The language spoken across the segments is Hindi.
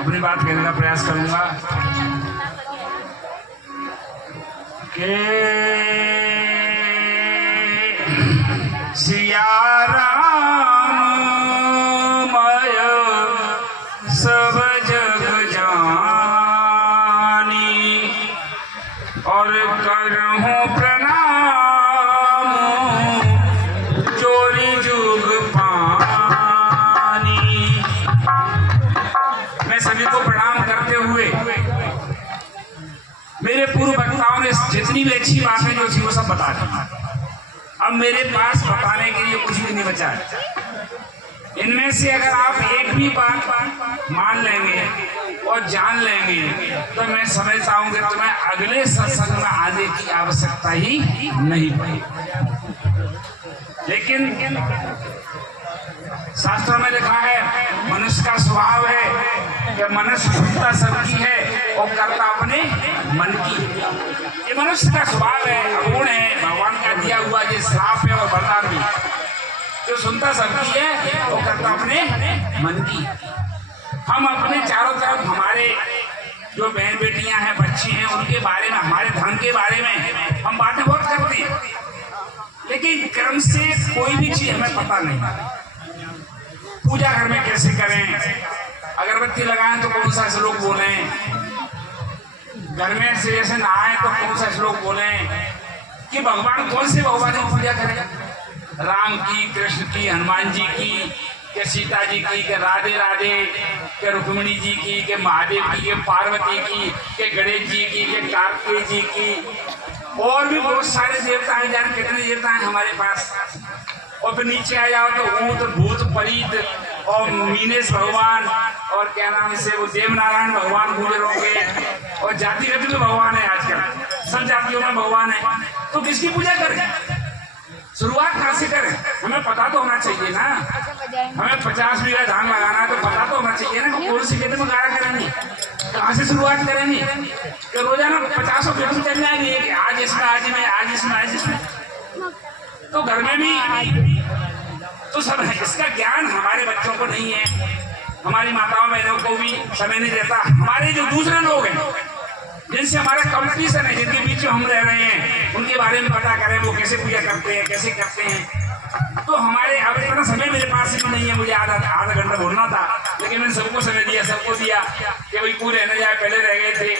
अपनी बात कहने का प्रयास करूंगा कि सिया राम मय सब जग जानी और करहूं प्रणाम चोरी जुग पानी। मैं सभी को प्रणाम करते हुए मेरे पूर्व वक्ताओं ने जितनी भी अच्छी बातें जो थी वो सब बता दी। अब मेरे पास बताने के लिए कुछ भी नहीं बचा है। इनमें से अगर आप एक भी बात मान लेंगे और जान लेंगे तो मैं समझता हूं कि तुम्हें अगले सत्संग में आने की आवश्यकता ही नहीं पड़ेगी। लेकिन शास्त्रों में लिखा है मनुष्य का स्वभाव है कि मनुष्य भूलता सबकी है और करता अपने मन की। ये मनुष्य का स्वभाव है, अवगुण है, भगवान का दिया हुआ ये श्राप है और वरदान भी। जो सुनता सबकी है वो करता अपने मन की। हम अपने चारों तरफ हमारे जो बहन बेटियां हैं, बच्चे हैं, उनके बारे में, हमारे धन के बारे में हम बातें बहुत करते हैं, लेकिन क्रम से कोई भी चीज हमें पता नहीं। पूजा घर में कैसे करें, अगरबत्ती लगाएं तो कौन सा श्लोक बोलें, घर में से जैसे नहाएं तो कौन सा श्लोक बोलें, कि भगवान कौन से भगवान की पूजा करें, राम की, कृष्ण की, हनुमान जी की, के सीता जी की, के राधे राधे, के रुक्मिणी जी की, के महादेव की, के पार्वती की, के गणेश जी की, के कार्तिकेय जी की, और भी बहुत सारे देवता हैं, जाने कितने देवता हैं हमारे पास। और फिर नीचे आ जाओ तो ऊत, भूत, परीत और मीनेश भगवान और क्या नाम से वो देवनारायण भगवान गुजर होंगे, और जातिगत में भगवान है, आजकल सब जातियों में भगवान है। तो किसकी पूजा करें, शुरुआत कहाँ से करें? हमें पता तो होना चाहिए ना। हमें 50 बीघा धान लगाना है तो पता तो होना चाहिए ना कि कौन सी खेत में गाड़ा करेंगे, कहाँ से शुरुआत करेंगे। कि रोजाना 50 खेत चल जाएंगे, आज इसमें, आज में, आज इसमें, आज इसमें। तो घर में भी तो सब है, इसका ज्ञान हमारे बच्चों को नहीं है, हमारी माताओं बहनों को भी समय नहीं रहता। हमारे जो दूसरे लोग हैं जिनसे हमारा कॉम्पिटिशन है, जिनके बीच में हम रह रहे हैं, उनके बारे में पता करें वो कैसे पूजा करते हैं, कैसे करते हैं। तो हमारे अब इतना समय मेरे पास ही नहीं है, मुझे आधा घंटा बोलना था, लेकिन मैंने सबको समय दिया, सबको दिया कि भाई पूरे न जाए, पहले रह गए थे।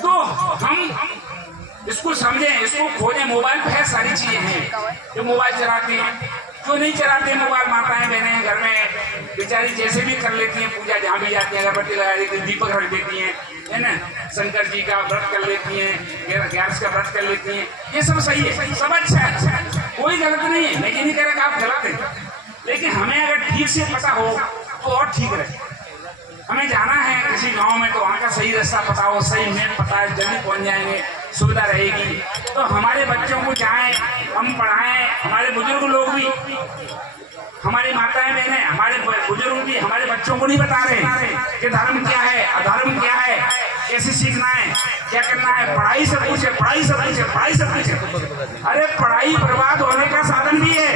तो हम इसको समझें, इसको खोजें। मोबाइल पे सारी चीजें हैं, जो मोबाइल चलाते हैं, जो नहीं चलाते मोबाइल, माताएं बहनें घर में बेचारी जैसे भी कर लेती हैं पूजा, जहाँ भी जाती हैं अगरबत्ती लगा देती हैं, दीपक रख देती हैं, है ना, शंकर जी का व्रत कर लेती हैं, ग्यारस का व्रत कर लेती हैं। ये सब सही है, सब अच्छा है, कोई गलत नहीं है। मैं ये नहीं कह रहा कि आप गलत हैं, लेकिन हमें अगर ठीक से पता हो तो और ठीक रहे। हमें जाना है किसी गांव में तो वहाँ का सही रास्ता पता हो, सही मैप पता है, जल्दी पहुँच जाएंगे, सुविधा रहेगी। तो हमारे बच्चों को जाएं, हम पढ़ाएं, हमारे बुजुर्ग लोग भी, हमारी माताएं बहनें, हमारे बुजुर्ग भी हमारे बच्चों को नहीं बता रहे कि धर्म क्या है, अधर्म क्या है, कैसे सीखना है, क्या करना है। पढ़ाई से पूछे, पढ़ाई से पूछे, पढ़ाई से पूछे। अरे पढ़ाई बर्बाद होने का साधन भी है,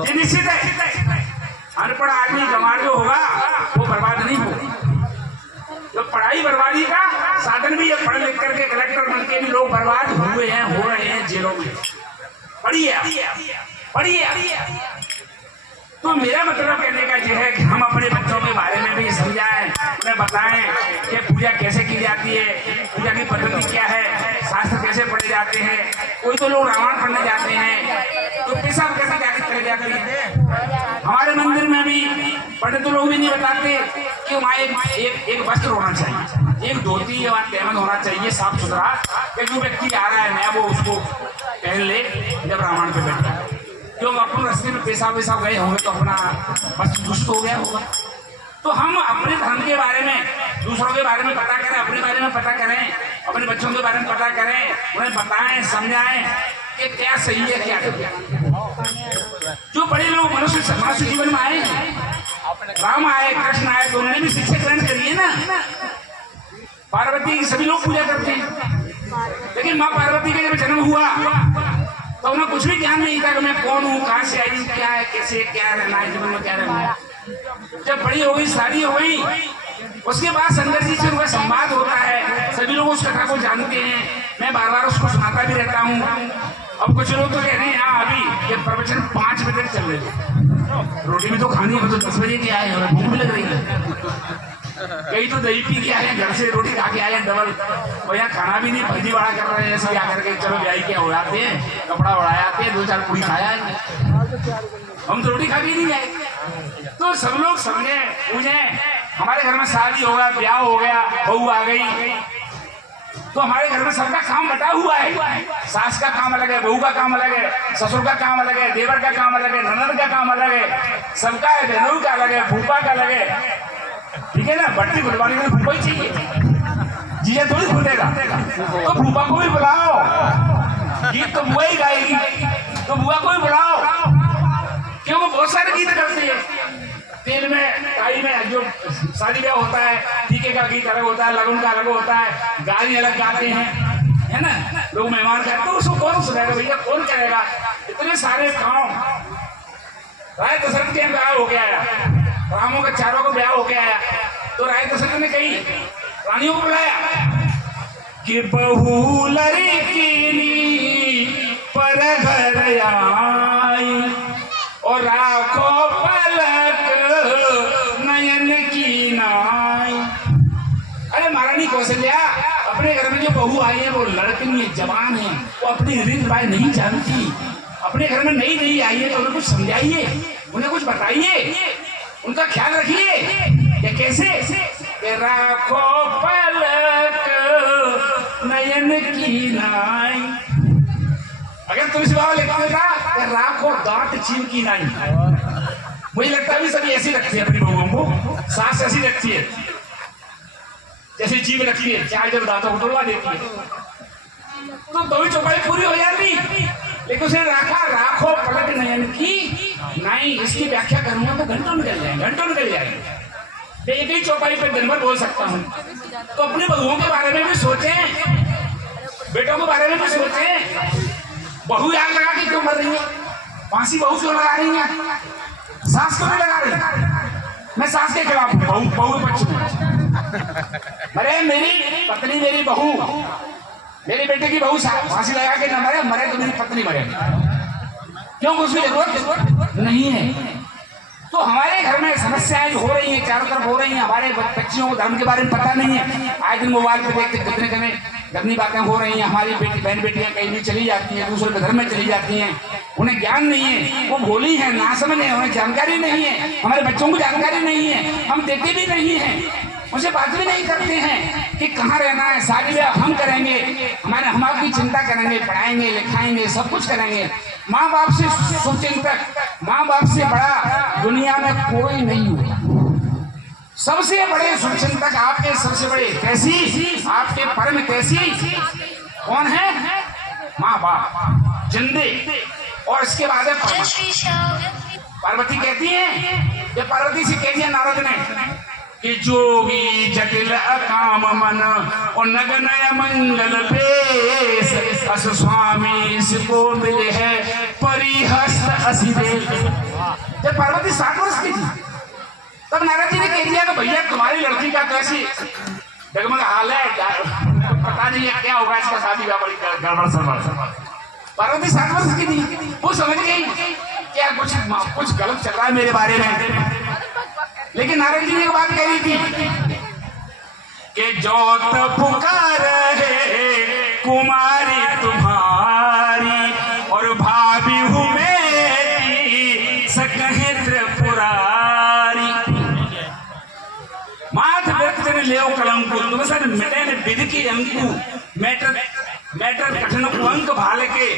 ये निश्चित है। अनपढ़ आदमी गंवार जो होगा वो बर्बाद नहीं होगा। तो पढ़ाई बर्बादी का साधन भी है। पढ़ लिख करके कलेक्टर बन के भी लोग बर्बाद हुए हैं, हो रहे हैं जेलों में। पढ़िए पढ़िए। तो मेरा मतलब कहने का यह है कि हम अपने बच्चों के बारे में भी समझाएं, उन्हें बताएं कि पूजा कैसे की जाती है, पूजा की पद्धति क्या है, शास्त्र कैसे पढ़े जाते हैं। कोई तो लोग रामायण पढ़ने जाते हैं, तो पेशा कैसे क्या चले जाते हैं। हमारे मंदिर में भी पंडित लोग भी नहीं बताते कि वहाँ एक वस्त्र होना चाहिए, एक धोती या तहमद होना चाहिए साफ सुथरा, कि जो व्यक्ति आ रहा है नया वो उसको पहन ले जब रामायण पे बैठे। जो अपन रस्ते में पेशा गए होंगे तो अपना बस दुष्ट हो गया होगा। तो हम अपने धर्म के बारे में, दूसरों के बारे में पता करें, अपने बारे में पता करें, अपने बच्चों के बारे में पता करें, उन्हें बताएं, समझाएं कि क्या सही है, क्या गलत। जो बड़े लोग मनुष्य जीवन में आए हैं, राम आए, कृष्ण आए, तो उन्होंने भी शिक्षा ग्रहण करी है ना। पार्वती की सभी लोग पूजा करते हैं, लेकिन माँ पार्वती का जब जन्म हुआ तो उन्हें कुछ भी ज्ञान नहीं था कि मैं कौन हूँ, कहाँ से आई हूँ, क्या है, कैसे, क्या रहना है, जीवन में क्या रहना है। जब बड़ी हो गई, शादी हो गई, उसके बाद शंकर जी से उनका संवाद होता है, सभी लोग उस कथा को जानते हैं, मैं बार बार उसको सुनाता भी रहता हूँ। अब कुछ लोग तो कह रहे हैं यहाँ अभी ये प्रवचन 5 बजे तक चल रहे हैं, रोटी भी तो खानी है, तो 10 बजे के आए हैं, भूख भी लग रही है। कई तो दही पी के आए हैं, घर से रोटी खा के आए हैं डबल, और यहाँ खाना भी नहीं, भर्जी बड़ा कर रहे हैं ऐसे आकर के, चलो ब्याई के हो जाते हैं, कपड़ा उड़ा जाते हैं, 2-4 पूरी खाया है, हम तो रोटी खा के नहीं आए। तो सब लोग समझे पूछे, हमारे घर में शादी हो गया, ब्याह हो गया, बहू आ गई, तो हमारे घर में सबका काम बटा हुआ है, सास का काम अलग है, बहू का काम अलग है, ससुर का काम अलग है, देवर का काम अलग है, ननद का काम अलग है, सबका है, बहनों का अलग है, फूफा का अलग है, ठीक है ना। बट्टी गुटवानी में फूफा ही चाहिए, जीजा थोड़ी फूटेगा, तो फूफा को भी बुलाओ, गीत तो बुआ ही गाएगी, तो बुआ को भी बुलाओ, क्यों वो बहुत सारे गीत करती है। तेल में काई में जो शादी ब्याह होता है, टीके का गीत अलग होता है, लगन का अलग होता है, गाली अलग गाते हैं, है ना, लोग मेहमान कहते तो उसको कौन सुनाएगा भैया, कौन करेगा, इतने सारे काम। राय दशरथ के ब्याह हो गया है, रामों के चारों को ब्याह हो गया है, तो राय दशरथ ने कही रानियों को बुलाया कि बहू लड़की पर घर आई और राखो पलक नयन की नाई। अरे महारानी कौशल्या, अपने घर में जो बहू आई है वो लड़की है, जवान है, वो अपनी रीत रिवाज नहीं जानती, अपने घर में नई नई आई है, तो उन्हें कुछ समझाइए, उन्हें कुछ बताइए, उनका ख्याल रखिए। ये कैसे? राखो पलक नयन की नाई। अगर तुलसी बाबा लिखा होगा राखो गांठ चीन की नाई, मुझे लगता है सभी ऐसी रखती है अपनी बहुओं को, सास ऐसी रखती है जैसे जीव रखती है, चाहे जब दांतों को तोड़वा देती है, तो दो चौपाई पूरी हो जाती, लेकिन उसे रखा राखो पलक नयन की नहीं। इसकी व्याख्या करूंगा तो घंटों निकल जाएंगे, एक ही चौपाई पे दिन भर बोल सकता हूँ। तो अपने बहुओं के बारे में भी सोचें, बेटों के बारे में भी सोचें। बहू आग लगा के क्यों मर रही है, फांसी बहू क्यों लगा रही है, सास क्यों नहीं लगा रही। मैं सास के खिलाफ हूँ, बहू पक्ष में। अरे मेरी पत्नी, मेरी बहू, मेरे बेटे की बहू फांसी लगा के न मरे, मरे तो मेरी पत्नी मरे, क्यों उसकी जरूरत नहीं है। तो हमारे घर में समस्याएं हो रही हैं, चारों तरफ हो रही हैं, हमारे बच्चियों को धर्म के बारे में पता नहीं है, आज दिन मोबाइल पे देखते कितने गंदी बातें हो रही हैं। हमारी बहन बेटियां कहीं भी चली जाती हैं, दूसरे के धर्म में चली जाती हैं, उन्हें ज्ञान नहीं है, वो भोली है, नासमझ है, उन्हें जानकारी नहीं है, हमारे बच्चों को जानकारी नहीं है, हम देते भी नहीं हैं, उनसे बात भी नहीं करते हैं कि कहाँ रहना है, शादी ब्याह हम करेंगे, हम आपकी चिंता करेंगे, पढ़ाएंगे लिखाएंगे, सब कुछ करेंगे। माँ बाप से शुभचिंतक, माँ बाप से बड़ा दुनिया में कोई नहीं होगा। सबसे बड़े शुभचिंतक आपके, सबसे बड़े कैसी आपके परम कैसी कौन है? माँ बाप जिंदे। और इसके बाद पार्वती कहती है, जब पार्वती से कह दिया नारद ने कि जोगी जटिल अकाम मन और नगनय मंगल पेश, अस स्वामी इसको मिले है परिहस्त असिदेश। जब पार्वती 7 वर्ष की थी तब नारद जी ने कह दिया कि भैया तुम्हारी लड़की का कैसी जगमग हाल है, पता नहीं है क्या होगा इसका, शादी का बड़ी गड़बड़ सड़बड़। पार्वती 7 वर्ष की थी, वो समझ गई क्या कुछ गलत चल रहा है मेरे बारे में। लेकिन नारद जी ने एक बात कही थी कि जोत पुकार है कुमारी तुम्हारी और भाभी हूँ मेरी सकहे त्रिपुरारी। माथ व्यक्त ने ले कलंकु तुम सर मिटे ने विधि की अंकु मैटर कठिन अंक भाल के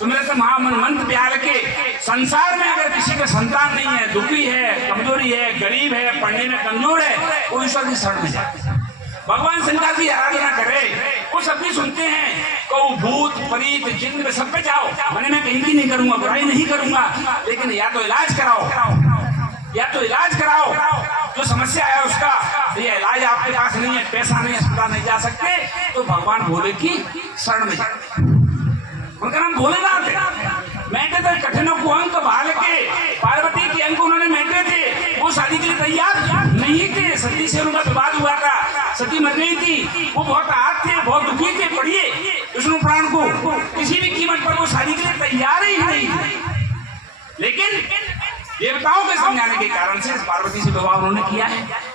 तुम्हें तो महामंत्र प्यार के। संसार में अगर किसी का संतान नहीं है, दुखी है, कमजोरी है, गरीब है, पढ़ने में कमजोर है, वो ईश्वर की शरण में जाए, भगवान शंकर की आराधना करे, वो सब भी सुनते हैं। कौ भूत प्रीत जिन्न में सब पे जाओ, मैंने मैं कहीं भी नहीं करूंगा, बुराई नहीं करूंगा, लेकिन या तो इलाज कराओ, जो समस्या है उसका, ये इलाज आपके पास नहीं है, पैसा नहीं, अस्पताल नहीं जा सकते, तो भगवान भोले की शरण में जाए। उनका नाम भोलेनाथ है। मैंने तो कठिनों को अंक भाल के, पार्वती के अंक उन्होंने मैंटे थे, वो शादी के लिए तैयार नहीं थे, सती से उनका विवाद हुआ था, सती मर गई थी, वो बहुत आहत थे, बहुत दुखी थे। पढ़िए विष्णु पुराण को, किसी भी कीमत पर वो शादी के लिए तैयार ही नहीं थे, लेकिन देवताओं के समझाने के कारण से पार्वती से विवाह उन्होंने किया है।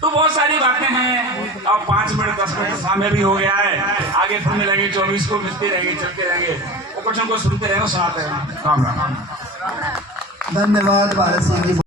तो बहुत सारी बातें हैं। अब 5 मिनट 10 मिनट समय भी हो गया है, आगे फिर मिलेंगे 24 को, मिलते रहेंगे, चलते रहेंगे, वो कुछ हमको सुनते रहेंगे, सुनाते रहेंगे। राम राम। धन्यवाद भारत सिंह जी।